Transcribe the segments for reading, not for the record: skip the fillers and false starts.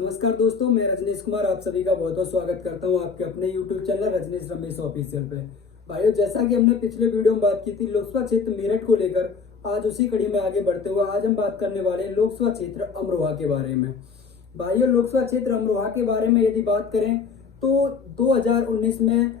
नमस्कार दोस्तों, मैं रजनीश कुमार आप सभी का बहुत बहुत स्वागत करता हूं आपके अपने YouTube channel Rajneesh Ramesh official पे। भाइयों, जैसा कि हमने पिछले वीडियो में बात की थी लोकसभा क्षेत्र मेरठ को लेकर, आज उसी कड़ी में आगे बढ़ते हुए आज हम बात करने वाले हैं लोकसभा क्षेत्र अमरोहा के बारे में। भाइयों, लोकसभा क्षेत्र अमरोहा के बारे में यदि बात करें तो 2019 में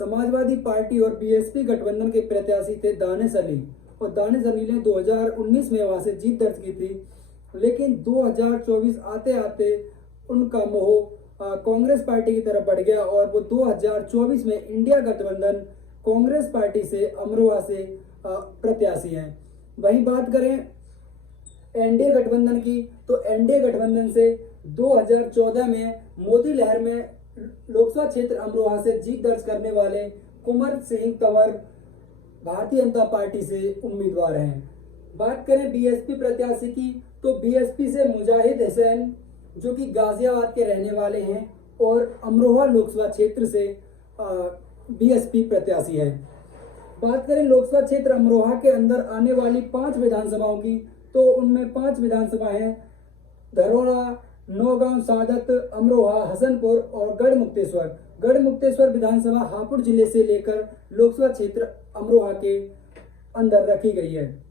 समाजवादी पार्टी और बीएसपी गठबंधन के प्रत्याशी थे दानिश अली, और दानिश अली ने 2019 में वहां से जीत दर्ज की थी। लेकिन 2024 आते आते उनका मोह कांग्रेस पार्टी की तरफ बढ़ गया और वो 2024 में इंडिया गठबंधन कांग्रेस पार्टी से अमरोहा से प्रत्याशी हैं। वहीं बात करें एनडीए गठबंधन की, तो एनडीए गठबंधन से 2014 में मोदी लहर में लोकसभा क्षेत्र अमरोहा से जीत दर्ज करने वाले कुंवर सिंह तंवर भारतीय जनता पार्टी से उम्मीदवार हैं। बात करें बीएसपी प्रत्याशी की, तो बीएसपी से मुजाहिद हुसैन जो कि गाजियाबाद के रहने वाले हैं और अमरोहा लोकसभा क्षेत्र से बीएसपी प्रत्याशी हैं। बात करें लोकसभा क्षेत्र अमरोहा के अंदर आने वाली 5 विधानसभाओं की, तो उनमें 5 विधानसभा हैं धरोड़ा, नौगांव, सादत, अमरोहा, हसनपुर और गढ़मुक्तेश्वर। गढ़मुक्तेश्वर विधानसभा हापुड़ जिले से लेकर लोकसभा क्षेत्र अमरोहा के अंदर रखी गई है।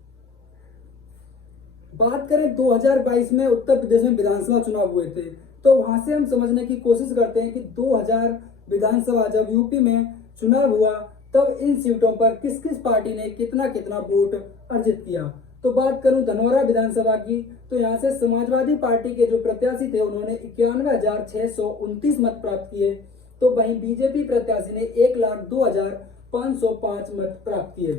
बात करें 2022 में उत्तर प्रदेश में विधानसभा चुनाव हुए थे, तो वहां से हम समझने की कोशिश करते हैं कि 2000 विधानसभा जब यूपी में चुनाव हुआ तब इन सीटों पर किस किस पार्टी ने कितना कितना वोट अर्जित किया। तो बात करूं धनौरा विधानसभा की, तो यहाँ से समाजवादी पार्टी के जो प्रत्याशी थे उन्होंने 91,629 मत प्राप्त किए, तो वहीं बीजेपी प्रत्याशी ने 1,02,505 मत प्राप्त किए।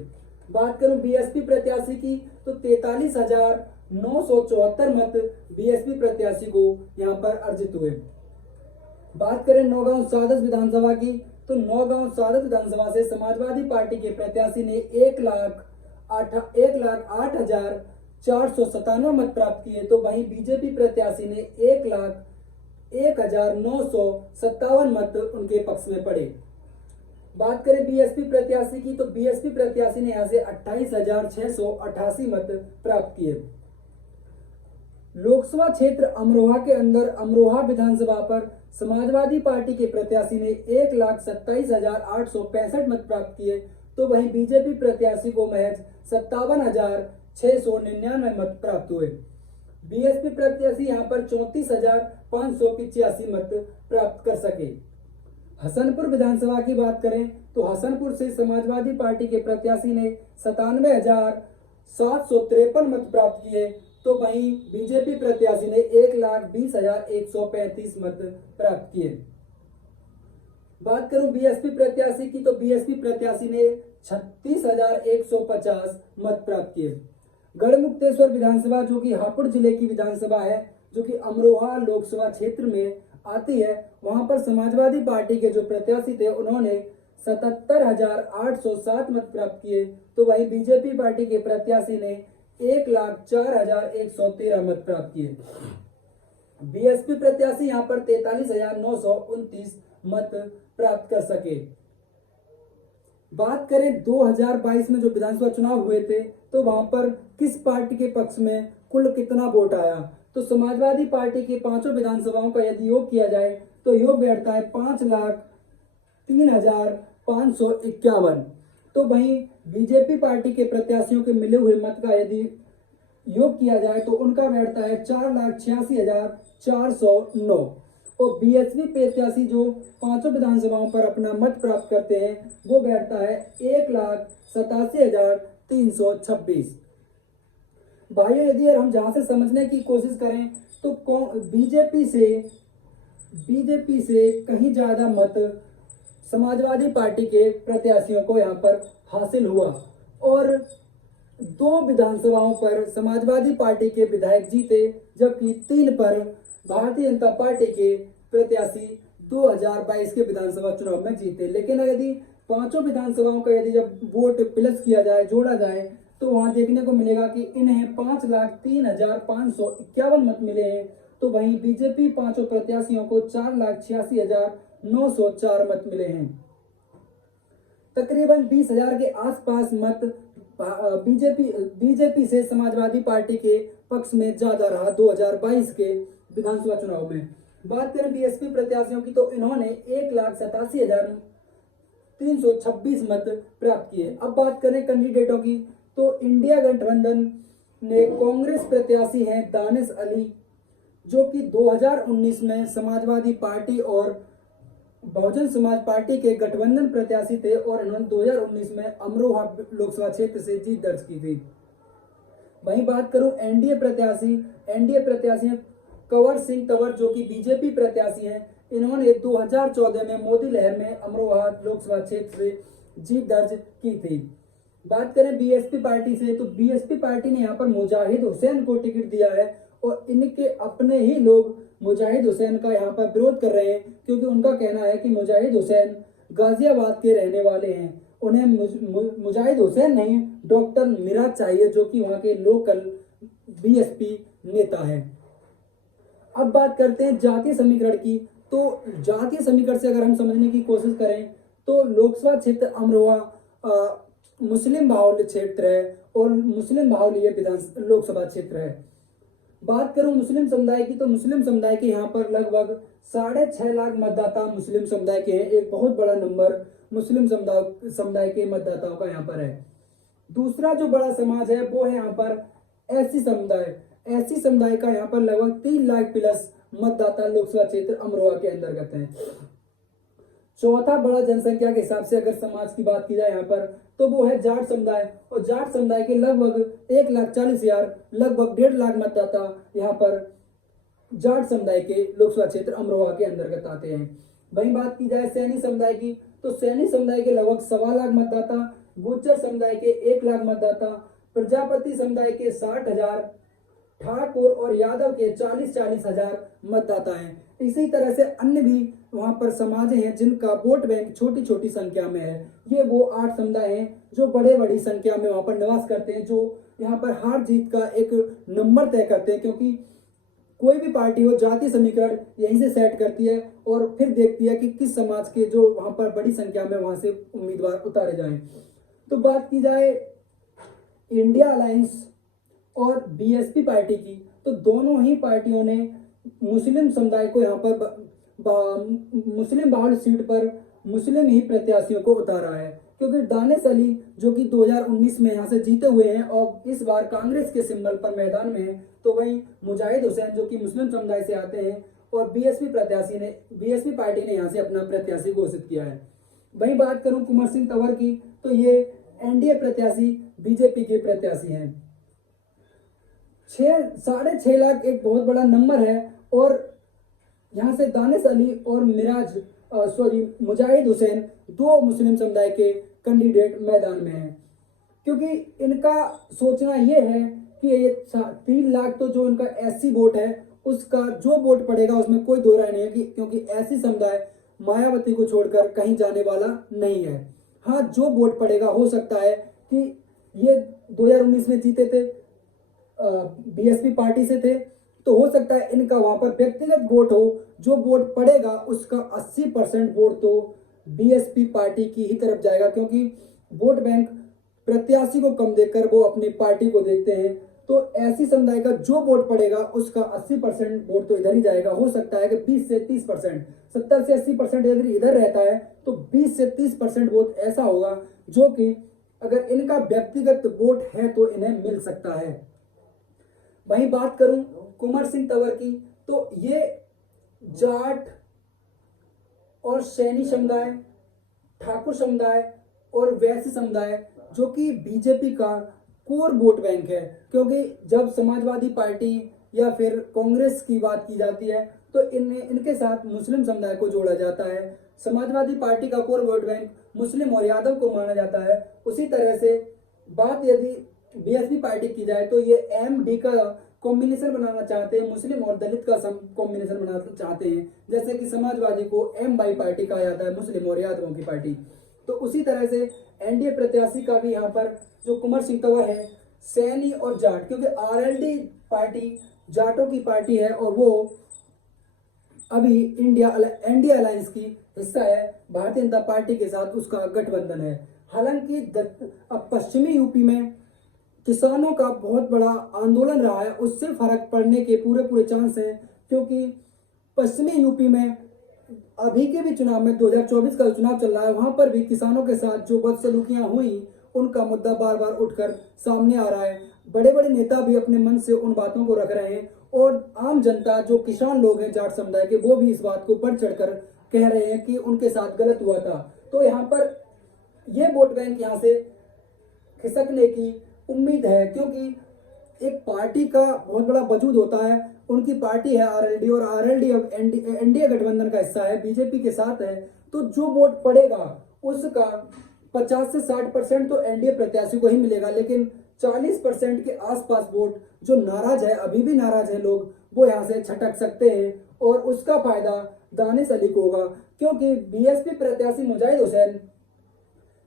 बात करूं बीएसपी प्रत्याशी की, तो 43,974 मत बीएसपी प्रत्याशी को यहां पर अर्जित हुए। बात करें नौगांव सादत विधानसभा की, तो नौगांव सादत विधानसभा से समाजवादी पार्टी के प्रत्याशी ने 1,08,497 मत प्राप्त किए, तो वहीं बीजेपी प्रत्याशी ने 1,01,957 मत उनके पक्ष में पड़े। बात करें बीएसपी प्रत्याशी की, तो बीएसपी प्रत्याशी ने यहां से 28,688 मत प्राप्त किए। लोकसभा क्षेत्र अमरोहा के अंदर अमरोहा विधानसभा पर समाजवादी पार्टी के प्रत्याशी ने 1,27,865 मत प्राप्त किए, तो वहीं बीजेपी प्रत्याशी को महज 57,699 मत प्राप्त हुए। बीएसपी प्रत्याशी यहां पर 34,585 मत प्राप्त कर सके। हसनपुर विधानसभा की बात करें, तो हसनपुर से समाजवादी पार्टी के प्रत्याशी ने 97,753 मत प्राप्त किए, तो वहीं बीजेपी प्रत्याशी ने 1,20,135 मत प्राप्त किए। बात करूं बीएसपी प्रत्याशी की, तो बीएसपी प्रत्याशी ने 36,150 मत प्राप्त किए। गढ़मुक्तेश्वर विधानसभा जो कि हापुड़ जिले की विधानसभा है, जो कि अमरोहा लोकसभा क्षेत्र में आती है, वहां पर समाजवादी पार्टी के जो प्रत्याशी थे उन्होंने 77,807 मत प्राप्त किए, तो वहीं बीजेपी पार्टी के प्रत्याशी ने 1,04,113 मत प्राप्त किए। बीएसपी प्रत्याशी यहां पर 43,929 मत प्राप्त कर सके। बात करें 2022 में जो विधानसभा चुनाव हुए थे, तो वहां पर किस पार्टी के पक्ष में कुल कितना वोट आया, तो समाजवादी पार्टी के 5 विधानसभाओं का यदि योग किया जाए तो योग बैठता है 5,03,551। तो वहीं बीजेपी पार्टी के प्रत्याशियों के मिले हुए मत का यदि योग किया जाए तो उनका बैठता है 4,86,409, और बीएसपी प्रत्याशी जो 5 विधानसभाओं पर अपना मत प्राप्त करते हैं वो बैठता है 1,87,326। भाइयों, यदि हम जहां से समझने की कोशिश करें तो बीजेपी से कहीं ज्यादा मत समाजवादी पार्टी के प्रत्याशियों को यहां पर हासिल हुआ, और 2 विधानसभाओं पर समाजवादी पार्टी के विधायक जीते, जबकि 3 पर भारतीय जनता पार्टी के प्रत्याशी 2022 के विधानसभा चुनाव में जीते। लेकिन यदि 5 विधानसभाओं का यदि जब वोट प्लस किया जाए, जोड़ा जाए, तो वहां देखने को मिलेगा कि इन्हें 5,03,551 मत मिले हैं, तो वहीं बीजेपी 5 प्रत्याशियों को 4,86,904 मत मिले हैं। तकरीबन 20,000 के आसपास मत बीजेपी से समाजवादी पार्टी के पक्ष में ज्यादा रहा 2022 के विधानसभा चुनाव में। बात करें बीएसपी प्रत्याशियों की तो इन्होंने 1,87,326 मत प्राप्त किए। अब बात करें कैंडिडेटों की तो इंडिया गठबंधन ने कांग्रेस प्रत्याशी हैं दानिश अली, जो कि 2019 में समाजवादी पार्टी और बहुजन समाज पार्टी के गठबंधन प्रत्याशी थे और इन्होंने 2019 में अमरोहा लोकसभा क्षेत्र से जीत दर्ज की थी। वहीं बात करूं एनडीए प्रत्याशी हैं कंवर सिंह तंवर, जो कि बीजेपी प्रत्याशी हैं। इन्होंने 2014 में मोदी लहर में अमरोहा लोकसभा क्षेत्र से जीत दर्ज की थी। बात करें बीएसपी पार्टी से तो बीएसपी पार्टी ने यहाँ पर मुजाहिद हुसैन को टिकट दिया है और इनके अपने ही लोग मुजाहिद हुसैन का यहाँ पर विरोध कर रहे हैं, क्योंकि उनका कहना है कि मुजाहिद हुसैन गाजियाबाद के रहने वाले हैं, उन्हें मुजाहिद हुसैन नहीं डॉक्टर मिराज चाहिए, जो कि वहाँ के लोकल बीएसपी नेता हैं। अब बात करते हैं जातीय समीकरण की तो जातीय समीकरण से अगर हम समझने की कोशिश करें तो लोकसभा क्षेत्र अमरोहा मुस्लिम बाहुल्य क्षेत्र है और मुस्लिम बाहुल्य विधान लोकसभा क्षेत्र है। बात करूं मुस्लिम समुदाय की तो मुस्लिम समुदाय के यहाँ पर लगभग 6.5 लाख मतदाता मुस्लिम समुदाय के हैं। एक बहुत बड़ा नंबर मुस्लिम समुदाय के मतदाताओं का यहाँ पर है। दूसरा जो बड़ा समाज है वो है यहाँ पर एससी समुदाय का यहाँ पर लगभग 3 लाख प्लस मतदाता लोकसभा क्षेत्र अमरोहा के अंतर्गत हैं। चौथा बड़ा जनसंख्या के हिसाब से अगर समाज की बात की जाए यहाँ पर तो वो है जाट समुदाय और जाट समुदाय के लगभग 1,40,000 लगभग 1.5 लाख मतदाता यहाँ पर जाट समुदाय के लोकसभा क्षेत्र अमरोहा के अंतर्गत आते हैं। वहीं बात की जाए सैनी समुदाय की तो सैनी समुदाय के लगभग 1.25 लाख मतदाता, गुज्जर समुदाय के 1 लाख मतदाता, प्रजापति समुदाय के 60,000, ठाकुर और यादव के 40 हजार मतदाता हैं। इसी तरह से अन्य भी वहां पर समाज हैं जिनका वोट बैंक छोटी छोटी संख्या में है। ये वो 8 समुदाय हैं जो बड़ी संख्या में वहां पर निवास करते हैं, जो यहाँ पर हार जीत का एक नंबर तय करते हैं, क्योंकि कोई भी पार्टी हो जातीय समीकरण यहीं से सेट करती है और फिर देखती है कि किस समाज के जो वहां पर बड़ी संख्या में वहां से उम्मीदवार उतारे जाएं। तो बात की जाए इंडिया अलायंस और बीएसपी पार्टी की तो दोनों ही पार्टियों ने मुस्लिम समुदाय को यहाँ पर मुस्लिम बाहुल्य सीट पर मुस्लिम ही प्रत्याशियों को उतारा है, क्योंकि दानिश अली जो कि 2019 में यहाँ से जीते हुए हैं और इस बार कांग्रेस के सिंबल पर मैदान में है, तो वहीं मुजाहिद हुसैन जो कि मुस्लिम समुदाय से आते हैं और बीएसपी पार्टी ने यहाँ से अपना प्रत्याशी घोषित किया है। वहीं बात करूं कंवर सिंह तंवर की तो ये एनडीए प्रत्याशी बीजेपी के प्रत्याशी हैं। 6.5 लाख एक बहुत बड़ा नंबर है और यहाँ से दानिश अली और मुजाहिद हुसैन 2 मुस्लिम समुदाय के कैंडिडेट मैदान में हैं, क्योंकि इनका सोचना ये है कि ये 3 लाख तो जो इनका एससी वोट है उसका जो वोट पड़ेगा उसमें कोई दो राय नहीं है कि क्योंकि एससी समुदाय मायावती को छोड़कर कहीं जाने वाला नहीं है। हाँ, जो वोट पड़ेगा हो सकता है कि ये 2019 में जीते थे बीएसपी पार्टी से थे, तो हो सकता है इनका वहां पर व्यक्तिगत वोट हो, जो वोट पड़ेगा उसका 80% वोट तो बीएसपी पार्टी की ही तरफ जाएगा, क्योंकि वोट बैंक प्रत्याशी को कम देखकर वो अपनी पार्टी को देखते हैं। तो ऐसी समुदाय का जो वोट पड़ेगा उसका 80% वोट तो इधर ही जाएगा। हो सकता है कि 20 से 30%, 70 से 80% यदि इधर रहता है तो 20 से 30% वोट ऐसा होगा जो कि अगर इनका व्यक्तिगत वोट है तो इन्हें मिल सकता है। वहीं बात करूं कंवर सिंह तंवर की तो ये जाट और सैनी समुदाय, ठाकुर समुदाय और वैश्य समुदाय जो कि बीजेपी का कोर वोट बैंक है, क्योंकि जब समाजवादी पार्टी या फिर कांग्रेस की बात की जाती है तो इनके साथ मुस्लिम समुदाय को जोड़ा जाता है। समाजवादी पार्टी का कोर वोट बैंक मुस्लिम और यादव को माना जाता है। उसी तरह से बात यदि बीएसपी पार्टी की जाए तो ये एमडी का कॉम्बिनेशन बनाना चाहते हैं, मुस्लिम और दलित का कॉम्बिनेशन बनाना चाहते हैं, जैसे कि समाजवादी को एम वाई पार्टी कहा जाता है, मुस्लिम और यादवों की पार्टी। तो उसी तरह से एनडीए प्रत्याशी का भी यहाँ पर जो कंवर सिंह तंवर है सैनी और जाट, क्योंकि आरएलडी पार्टी जाटों की पार्टी है और वो अभी एनडीए अलायंस की हिस्सा है, भारतीय जनता पार्टी के साथ उसका गठबंधन है। हालांकि अब पश्चिमी यूपी में किसानों का बहुत बड़ा आंदोलन रहा है, उससे फर्क पड़ने के पूरे चांस हैं। क्योंकि पश्चिमी यूपी में अभी के भी चुनाव में 2024 का चुनाव चल रहा है, वहां पर भी किसानों के साथ जो बदसलूकियां हुई उनका मुद्दा बार बार उठकर सामने आ रहा है। बड़े बड़े नेता भी अपने मन से उन बातों को रख रहे हैं और आम जनता जो किसान लोग हैं जाट समुदाय के, वो भी इस बात को बढ़ चढ़कर कह रहे हैं कि उनके साथ गलत हुआ था। तो यहाँ पर ये वोट बैंक यहाँ से खिसकने की उम्मीद है, क्योंकि एक पार्टी का बहुत बड़ा वजूद होता है। उनकी पार्टी है आरएलडी, और आरएलडी अब एनडीए गठबंधन का हिस्सा है, बीजेपी के साथ है। तो जो वोट पड़ेगा उसका 50 से 60% तो एनडीए प्रत्याशी को ही मिलेगा, लेकिन 40% के आसपास वोट जो नाराज है, अभी भी नाराज है लोग, वो यहाँ से छटक सकते हैं और उसका फायदा दानिश अली को होगा। क्योंकि बीएसपी प्रत्याशी मुजाहिद हुसैन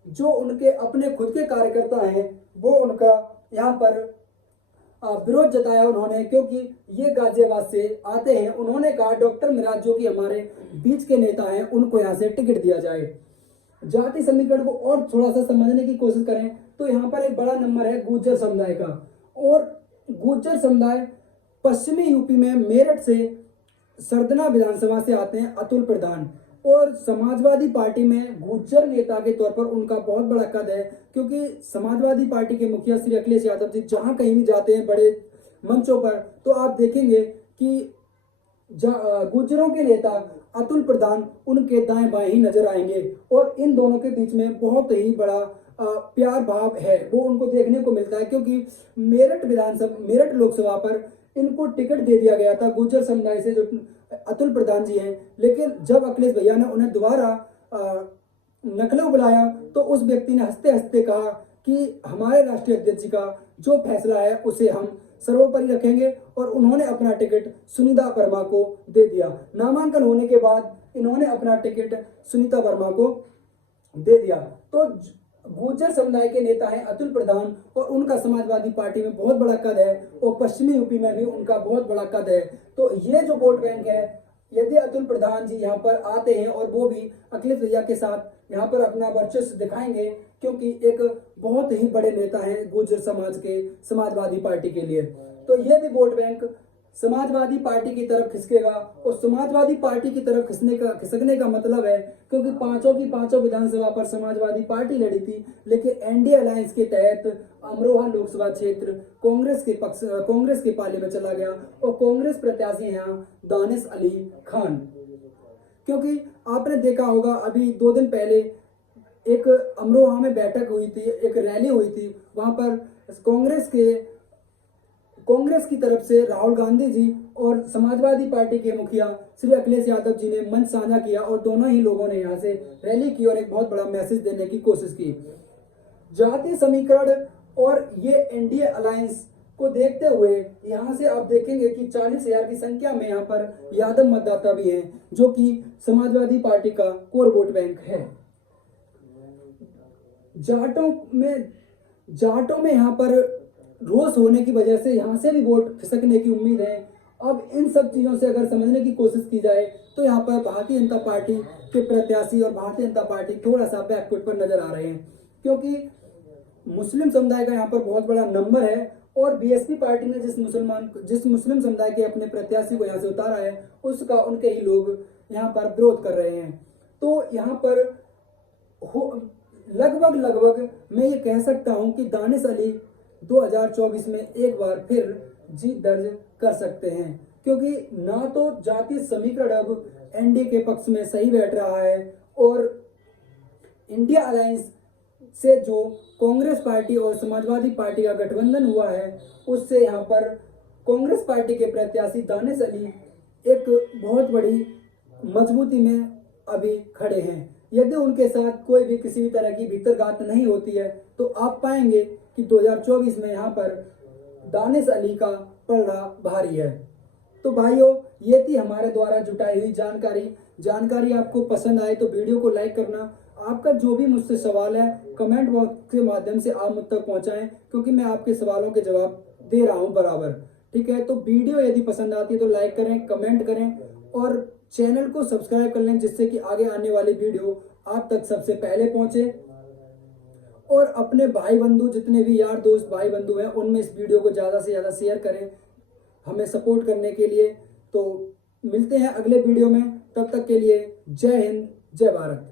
जो उनके अपने खुद के कार्यकर्ता हैं, वो उनका यहाँ पर विरोध जताया उन्होंने, क्योंकि ये गाजियाबाद से आते हैं। उन्होंने कहा डॉक्टर मिराज जो कि हमारे बीच के नेता हैं, उनको यहाँ से टिकट दिया जाए। जाति समीकरण को और थोड़ा सा समझने की कोशिश करें तो यहाँ पर एक बड़ा नंबर है गुर्जर समुदाय का, और गुर्जर समुदाय पश्चिमी यूपी में मेरठ से सरदना विधानसभा से आते हैं अतुल प्रधान, और समाजवादी पार्टी में गुर्जर नेता के तौर पर उनका बहुत बड़ा कद है। क्योंकि समाजवादी पार्टी के मुखिया श्री अखिलेश यादव जी जहां कहीं भी जाते हैं बड़े मंचों पर, तो आप देखेंगे कि गुर्जरों के नेता अतुल प्रधान उनके दाएं बाएं ही नजर आएंगे, और इन दोनों के बीच में बहुत ही बड़ा प्यार भाव है, वो उनको देखने को मिलता है। क्योंकि मेरठ लोकसभा पर इनको टिकट दे दिया गया था गुर्जर समुदाय से, जो अतुल प्रधान जी हैं, लेकिन जब अखिलेश भैया ने उन्हें दोबारा लखनऊ बुलाया तो उस व्यक्ति ने हंसते हंसते कहा कि हमारे राष्ट्रीय अध्यक्ष जी का जो फैसला है उसे हम सर्वोपरि रखेंगे, और उन्होंने अपना टिकट सुनीता वर्मा को दे दिया। नामांकन होने के बाद इन्होंने अपना टिकट सुनीता वर्मा को दे दिया। तो गुर्जर समुदाय के नेता हैं अतुल प्रधान, और उनका समाजवादी पार्टी में बहुत बड़ा कद है, और पश्चिमी यूपी में भी उनका बहुत बड़ा कद है। तो ये जो वोट बैंक है, यदि अतुल प्रधान जी यहाँ पर आते हैं और वो भी अखिलेश भैया के साथ यहाँ पर अपना वर्चस्व दिखाएंगे, क्योंकि एक बहुत ही बड़े नेता हैं गुर्जर समाज के समाजवादी पार्टी के लिए, तो ये भी वोट बैंक समाजवादी पार्टी की तरफ खिसकेगा। और समाजवादी पार्टी की तरफ खिसकने का मतलब है, क्योंकि पांचों की पांचों विधानसभा पर समाजवादी पार्टी लड़ी थी, लेकिन एनडीए अलायंस के तहत अमरोहा लोकसभा क्षेत्र कांग्रेस के पाले में चला गया, और कांग्रेस प्रत्याशी यहाँ दानिश अली खान। क्योंकि आपने देखा होगा अभी 2 दिन पहले एक अमरोहा में बैठक हुई थी, एक रैली हुई थी, वहां पर कांग्रेस की तरफ से राहुल गांधी जी और समाजवादी पार्टी के मुखिया श्री अखिलेश यादव जी ने मंच साझा किया, और दोनों ही लोगों ने यहाँ से रैली की और एक बहुत बड़ा मैसेज देने की कोशिश की। जातीय समीकरण और ये एनडीए अलायंस को देखते हुए यहाँ से आप देखेंगे कि 40,000 की संख्या में यहाँ पर यादव मतदाता भी हैं, जो कि समाजवादी पार्टी का कोर वोट बैंक है। जाटों में यहाँ पर रोष होने की वजह से यहाँ से भी वोट खिसकने की उम्मीद है। अब इन सब चीजों से अगर समझने की कोशिश की जाए तो यहाँ पर भारतीय जनता पार्टी के प्रत्याशी और भारतीय जनता पार्टी थोड़ा सा बैकफुट पर नजर आ रहे हैं, क्योंकि मुस्लिम समुदाय का यहाँ पर बहुत बड़ा नंबर है, और बीएसपी पार्टी ने जिस मुस्लिम समुदाय के अपने प्रत्याशी को यहाँ से उतारा है, उसका उनके ही लोग यहाँ पर विरोध कर रहे हैं। तो यहाँ पर लगभग मैं ये कह सकता हूँ कि दानिश अली 2024 में एक बार फिर जीत दर्ज कर सकते हैं, क्योंकि ना तो जातीय समीकरण अब एनडीए के पक्ष में सही बैठ रहा है, और इंडिया अलायंस से जो कांग्रेस पार्टी और समाजवादी पार्टी का गठबंधन हुआ है, उससे यहाँ पर कांग्रेस पार्टी के प्रत्याशी दानिश अली एक बहुत बड़ी मजबूती में अभी खड़े हैं। यदि उनके साथ कोई भी किसी भी तरह की भीतरघात नहीं होती है, तो आप पाएंगे कि 2024 में यहाँ पर दानिश अली का पलड़ा भारी है। तो भाइयों, ये थी हमारे द्वारा जुटाई हुई जानकारी आपको पसंद आए तो वीडियो को लाइक करना। आपका जो भी मुझसे सवाल है कमेंट बॉक्स के माध्यम से आप मुझ तक पहुंचाएं, क्योंकि मैं आपके सवालों के जवाब दे रहा हूं बराबर। ठीक है, तो वीडियो यदि पसंद आती है तो लाइक करें, कमेंट करें और चैनल को सब्सक्राइब कर लें, जिससे कि आगे आने वाली वीडियो आप तक सबसे पहले पहुंचे। और अपने भाई बंधु, जितने भी यार दोस्त भाई बंधु हैं, उनमें इस वीडियो को ज़्यादा से ज़्यादा शेयर करें हमें सपोर्ट करने के लिए। तो मिलते हैं अगले वीडियो में, तब तक के लिए जय हिंद जय भारत।